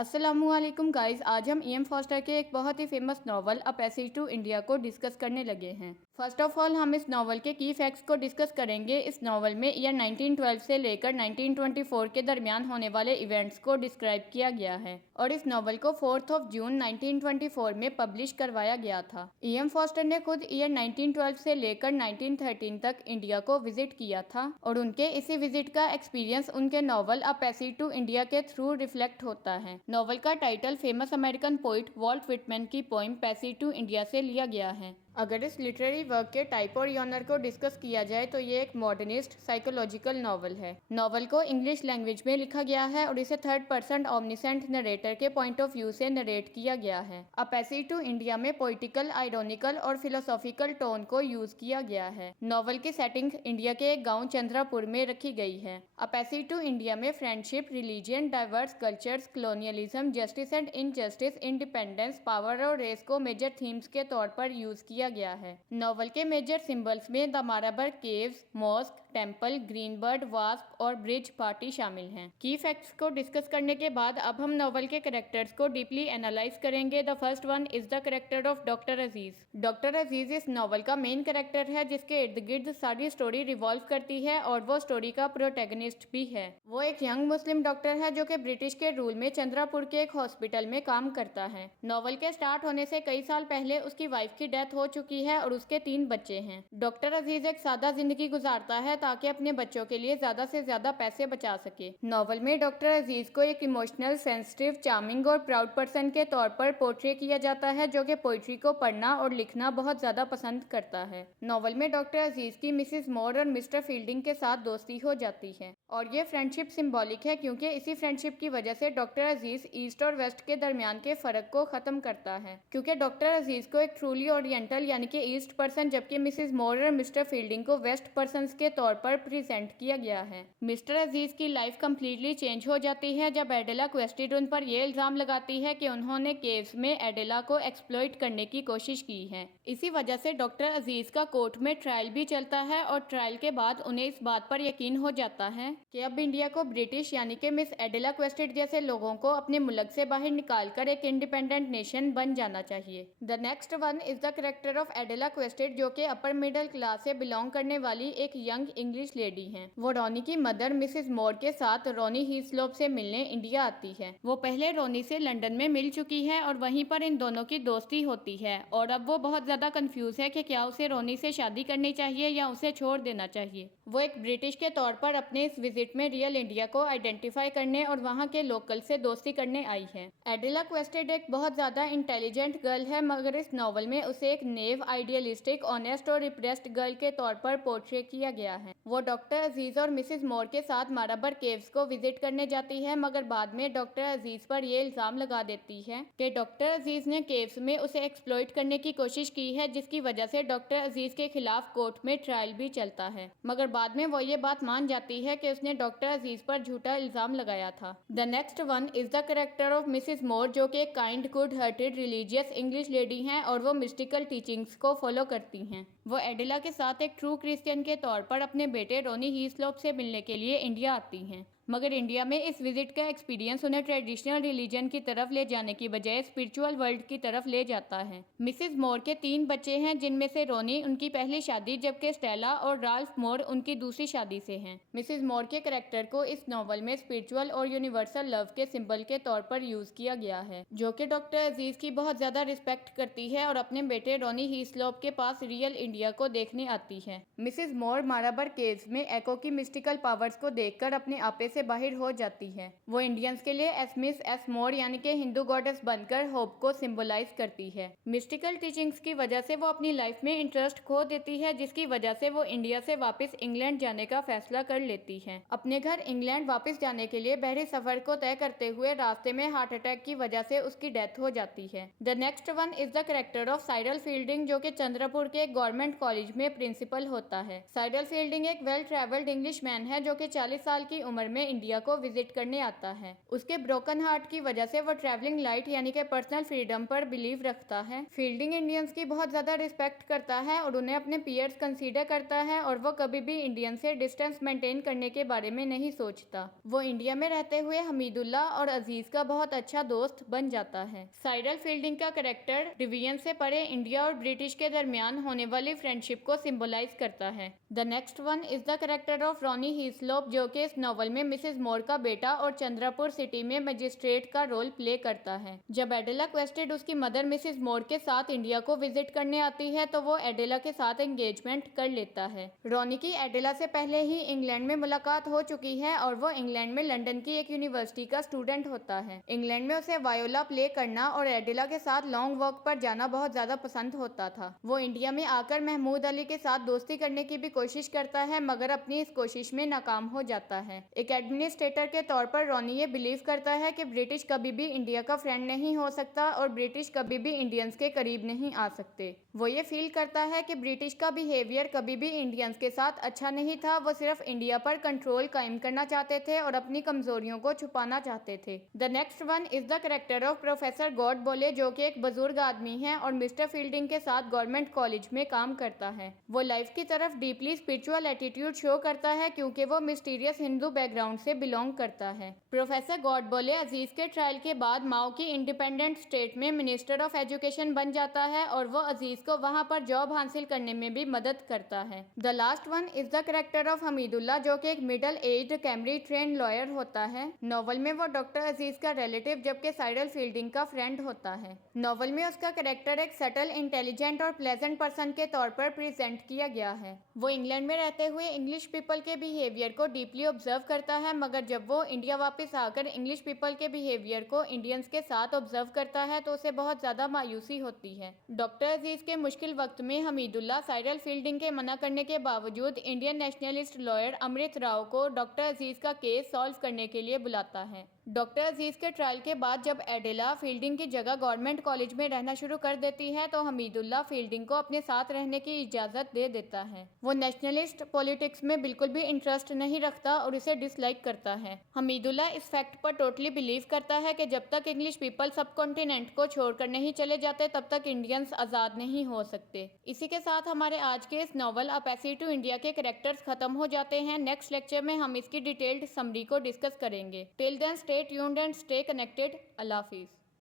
अस्सलामुअलैकुम गाइस, आज हम ई एम फॉस्टर के एक बहुत ही famous novel a passage to India को डिस्कस करने लगे हैं। फर्स्ट ऑफ ऑल हम इस नॉवल के की फैक्ट्स को डिस्कस करेंगे। इस नॉवल में ईयर 1912 से लेकर 1924 के दरमियान होने वाले इवेंट्स को डिस्क्राइब किया गया है और इस नॉवल को 4 जून 1924 में पब्लिश करवाया गया था। ई एम फॉस्टर ने खुद ईयर 1912 से लेकर 1913 तक इंडिया को विजिट किया था और उनके इसी विजिट का एक्सपीरियंस उनके novel a passage to India के थ्रू रिफ्लेक्ट होता है। नॉवल का title famous American poet Walt Whitman की पोइम पैसेज टू इंडिया से लिया गया है। अगर इस लिटरेरी वर्क के टाइप और जॉनर को डिस्कस किया जाए तो ये एक मॉडर्निस्ट साइकोलॉजिकल नॉवल है। नॉवल को इंग्लिश लैंग्वेज में लिखा गया है और इसे थर्ड पर्सन ऑमनिसेंट नरेटर के पॉइंट ऑफ व्यू से नरेट किया गया है। अ पैसेज टू इंडिया में पोइटिकल, आयरोनिकल और फिलोसॉफिकल टोन को यूज किया गया है। नॉवल की सेटिंग इंडिया के एक गाँव चंद्रापुर में रखी गई है। अ पैसेज टू इंडिया में friendship, religion, diverse cultures, colonialism, justice and injustice, independence, power और रेस को मेजर थीम्स के तौर पर यूज किया गया है। नॉवल के मेजर सिंबल्स में the Marabar caves, mosque, temple, green bird, wasp और ब्रिज पार्टी शामिल हैं। की फैक्ट्स को डिस्कस करने के बाद अब हम नॉवल के कैरेक्टर्स को डीपली एनालाइज करेंगे। The first one is the character of doctor Aziz. Doctor Aziz इस नॉवल का मेन कैरेक्टर है जिसके इर्द गिर्द सारी स्टोरी रिवॉल्व करती है और वो स्टोरी का प्रोटैगनिस्ट भी है। वो एक यंग मुस्लिम डॉक्टर है जो कि ब्रिटिश के रूल में चंद्रापुर के एक हॉस्पिटल में काम करता है। नॉवल के स्टार्ट होने से कई साल पहले उसकी वाइफ की डेथ हो चुकी है और उसके 3 बच्चे हैं। डॉक्टर अजीज एक सादा जिंदगी गुजारता है ताकि अपने बच्चों के लिए ज्यादा से ज्यादा पैसे बचा सके। नॉवल में डॉक्टर अजीज को एक इमोशनल, सेंसिटिव, चार्मिंग और प्राउड पर्सन के तौर पर पोर्ट्रे किया जाता है जो कि पोइट्री को पढ़ना और लिखना बहुत ज्यादा पसंद करता है। नॉवल में डॉक्टर अजीज की मिसिस मोर और मिस्टर फील्डिंग के साथ दोस्ती हो जाती है और ये फ्रेंडशिप सिंबॉलिक है क्योंकि इसी फ्रेंडशिप की वजह से डॉक्टर अजीज ईस्ट और वेस्ट के दरमियान के फर्क को खत्म करता है क्योंकि डॉक्टर अजीज को एक ट्रूली ओरिएंटल यानी कि ईस्ट पर्सन जबकि मिसिस मोर और मिस्टर फील्डिंग को वेस्ट पर्सन के तौर पर प्रेजेंट किया गया है। मिस्टर अजीज की लाइफ कम्प्लीटली चेंज हो जाती है जब एडेला क्वेस्टेड उन पर यह इल्जाम लगाती है कि उन्होंने केव्स में एडेला को एक्सप्लॉइट करने की कोशिश की है। इसी वजह से डॉक्टर अजीज का कोर्ट में ट्रायल भी चलता है और ट्रायल के बाद उन्हें इस बात पर यकीन हो जाता है कि अब इंडिया को ब्रिटिश यानी कि मिस एडेला क्वेस्टेड जैसे लोगों को अपने मुल्क से बाहर निकालकर एक इंडिपेंडेंट नेशन बन जाना चाहिए। The next one is the character of Adela Quested जो कि अपर मिडिल क्लास से बिलोंग करने वाली एक यंग इंग्लिश लेडी हैं। वो रोनी की मदर मिसिस मोर के साथ रोनी हीस्लोप से मिलने इंडिया आती है। वो पहले रोनी से लंदन में मिल चुकी है और वहीं पर इन दोनों की दोस्ती होती है और अब वो बहुत ज्यादा कंफ्यूज है कि क्या उसे रोनी से शादी करनी चाहिए या उसे छोड़ देना चाहिए। वो एक ब्रिटिश के तौर पर अपने इस विजिट में रियल इंडिया को आइडेंटिफाई करने और वहाँ के लोकल से दोस्ती करने आई है। एडेला क्वेस्टेड एक बहुत ज्यादा इंटेलिजेंट गर्ल है मगर इस नॉवल में उसे एक नेव, आइडियलिस्टिक, ऑनेस्ट और रिप्रेस्ड गर्ल के तौर पर पोर्ट्रे किया गया है। वो डॉक्टर अजीज और मिसिस मोर के साथ माराबर केव्स को विजिट करने जाती है मगर बाद में डॉक्टर अजीज पर यह इल्जाम लगा देती है कि डॉक्टर अजीज ने केव्स में उसे एक्सप्लॉइट करने की कोशिश की है जिसकी वजह से डॉक्टर अजीज के खिलाफ कोर्ट में ट्रायल भी चलता है मगर बाद में वो ये बात मान जाती है कि उसने डॉक्टर अजीज पर झूठा इल्जाम लगाया था। The next one is the character of Mrs Moore जो कि एक kind, good hearted, religious English lady हैं और वो मिस्टिकल टीचिंग्स को फॉलो करती हैं। वो एडेला के साथ एक ट्रू क्रिश्चियन के तौर पर अपने बेटे रोनी हीस्लोप से मिलने के लिए इंडिया आती हैं मगर इंडिया में इस विजिट का एक्सपीरियंस उन्हें ट्रेडिशनल रिलीजन की तरफ ले जाने की बजाय स्पिरिचुअल वर्ल्ड की तरफ ले जाता है। मिसिस मोर के 3 बच्चे हैं जिनमें से रोनी उनकी पहली शादी जबकि स्टेला और राल्फ मोर उनकी दूसरी शादी से हैं। मिसिस मोर के कैरेक्टर को इस नॉवल में स्पिरिचुअल और यूनिवर्सल लव के सिंबल के तौर पर यूज किया गया है जो कि डॉक्टर अजीज की बहुत ज्यादा रिस्पेक्ट करती है और अपने बेटे रोनी हीस्लोप के पास रियल इंडिया को देखने आती है। मिसिस मोर माराबर केव्स में एको की मिस्टिकल पावर्स को देखकर अपने आपे से बाहर हो जाती है। वो इंडियंस के लिए एसमिस एस मोर यानी कि हिंदू गॉडेस बनकर होप को सिंबलाइज करती है। मिस्टिकल टीचिंग्स की वजह से वो अपनी लाइफ में इंटरेस्ट खो देती है जिसकी वजह से वो इंडिया से वापस इंग्लैंड जाने का फैसला कर लेती है। अपने घर इंग्लैंड वापस जाने के लिए बहरी सफर को तय करते हुए रास्ते में हार्ट अटैक की वजह से उसकी डेथ हो जाती है। The next one is the character of Cyril fielding जो कि चंद्रपुर के एक गवर्नमेंट गवर्नमेंट कॉलेज में प्रिंसिपल होता है। साइडल फील्डिंग एक वेल ट्रैवल्ड इंग्लिश मैन है जो कि 40 साल की उम्र में इंडिया को विजिट करने आता है। उसके ब्रोकन हार्ट की वजह से वो ट्रैवलिंग लाइट यानी कि पर्सनल फ्रीडम पर बिलीव रखता है। फील्डिंग इंडियंस की बहुत ज्यादा रिस्पेक्ट करता है और उन्हें अपने पीयर्स कंसीडर करता है और वो कभी भी इंडियन से डिस्टेंस मेंटेन करने के बारे में नहीं सोचता। वो इंडिया में रहते हुए हमीदुल्लाह और अजीज का बहुत अच्छा दोस्त बन जाता है। साइडल फील्डिंग का कैरेक्टर डिवीजन से परे इंडिया और ब्रिटिश के दरमियान होने वाली फ्रेंडशिप को सिंबलाइज करता है। The next one is the character of Ronny Heaslop जो कि इस नॉवल में मिसेस मोर का बेटा और चंद्रपुर सिटी में मजिस्ट्रेट का रोल प्ले करता है। जब एडेला क्वेस्टेड उसकी मदर मिसेस मोर के साथ इंडिया को विजिट करने आती है तो वो एडेला के साथ एंगेजमेंट कर लेता है। रॉनी की एडेला से पहले ही इंग्लैंड में मुलाकात हो चुकी है और वो इंग्लैंड में लंदन की एक यूनिवर्सिटी का स्टूडेंट होता है। इंग्लैंड में उसे वायोला प्ले करना और एडेला के साथ लॉन्ग वॉक पर जाना बहुत ज्यादा पसंद होता था। वो इंडिया में आकर महमूद अली के साथ दोस्ती करने की भी कोशिश करता है मगर अपनी इस कोशिश में नाकाम हो जाता है। एक एडमिनिस्ट्रेटर के तौर पर रॉनी ये बिलीव करता है कि ब्रिटिश कभी भी इंडिया का फ्रेंड नहीं हो सकता और ब्रिटिश कभी भी इंडियंस के करीब नहीं आ सकते। वो ये फील करता है कि ब्रिटिश का बिहेवियर कभी भी इंडियंस के साथ अच्छा नहीं था। वो सिर्फ इंडिया पर कंट्रोल कायम करना चाहते थे और अपनी कमजोरियों को छुपाना चाहते थे। The next one is the character of professor God बोले जो कि एक बुजुर्ग आदमी है और मिस्टर फील्डिंग के साथ गवर्नमेंट कॉलेज में काम करता है। वो लाइफ की तरफ डीपली स्पिरिचुअल एटीट्यूड शो करता है क्योंकि वो मिस्टीरियस हिंदू बैकग्राउंड से बिलोंग करता है। प्रोफेसर गॉड बोले अजीज के ट्रायल के बाद माओ की इंडिपेंडेंट स्टेट में मिनिस्टर ऑफ एजुकेशन बन जाता है और वो अजीज को वहां पर जॉब हासिल करने में भी मदद करता है। The last one is the character of Hamidullah जो कि एक middle aged Cambridge trained lawyer होता है। नॉवल में वो डॉक्टर अजीज का रिलेटिव जबकि साइडल फील्डिंग का फ्रेंड होता है। नॉवल में उसका कैरेक्टर एक सटल, इंटेलिजेंट और प्लेजेंट पर्सन के तौर पर प्रेजेंट किया गया है। वो इंग्लैंड में रहते हुए इंग्लिश पीपल के बिहेवियर को डीपली ऑब्जर्व करता है मगर जब वो इंडिया वापस आकर इंग्लिश पीपल के बिहेवियर को इंडियंस के साथ ऑब्जर्व करता है तो उसे बहुत ज्यादा मायूसी होती है। डॉक्टर अजीज के मुश्किल वक्त में हमीदुल्लाह साइडल फील्डिंग के मना करने के बावजूद इंडियन नेशनलिस्ट लॉयर अमृत राव को डॉक्टर अजीज का केस सॉल्व करने के लिए बुलाता है। डॉक्टर अजीज के ट्रायल के बाद जब एडेला फील्डिंग की जगह गवर्नमेंट कॉलेज में रहना शुरू कर देती है तो हमीदुल्लाह फील्डिंग को अपने साथ रहने की इजाज़त दे देता है। वो नेशनलिस्ट पॉलिटिक्स में बिल्कुल भी इंटरेस्ट नहीं रखता और इसे डिसलाइक करता है। हमीदुल्लाह इस फैक्ट पर टोटली बिलीव करता है कि जब तक इंग्लिश पीपल सब कॉन्टिनेंट को छोड़कर नहीं चले जाते तब तक इंडियंस आज़ाद नहीं हो सकते। इसी के साथ हमारे आज के इस novel a passage to India के कैरेक्टर्स खत्म हो जाते हैं। नेक्स्ट लेक्चर में हम इसकी डिटेल्ड समरी को डिस्कस करेंगे। Till then stay tuned and stay connected. Allah Hafiz.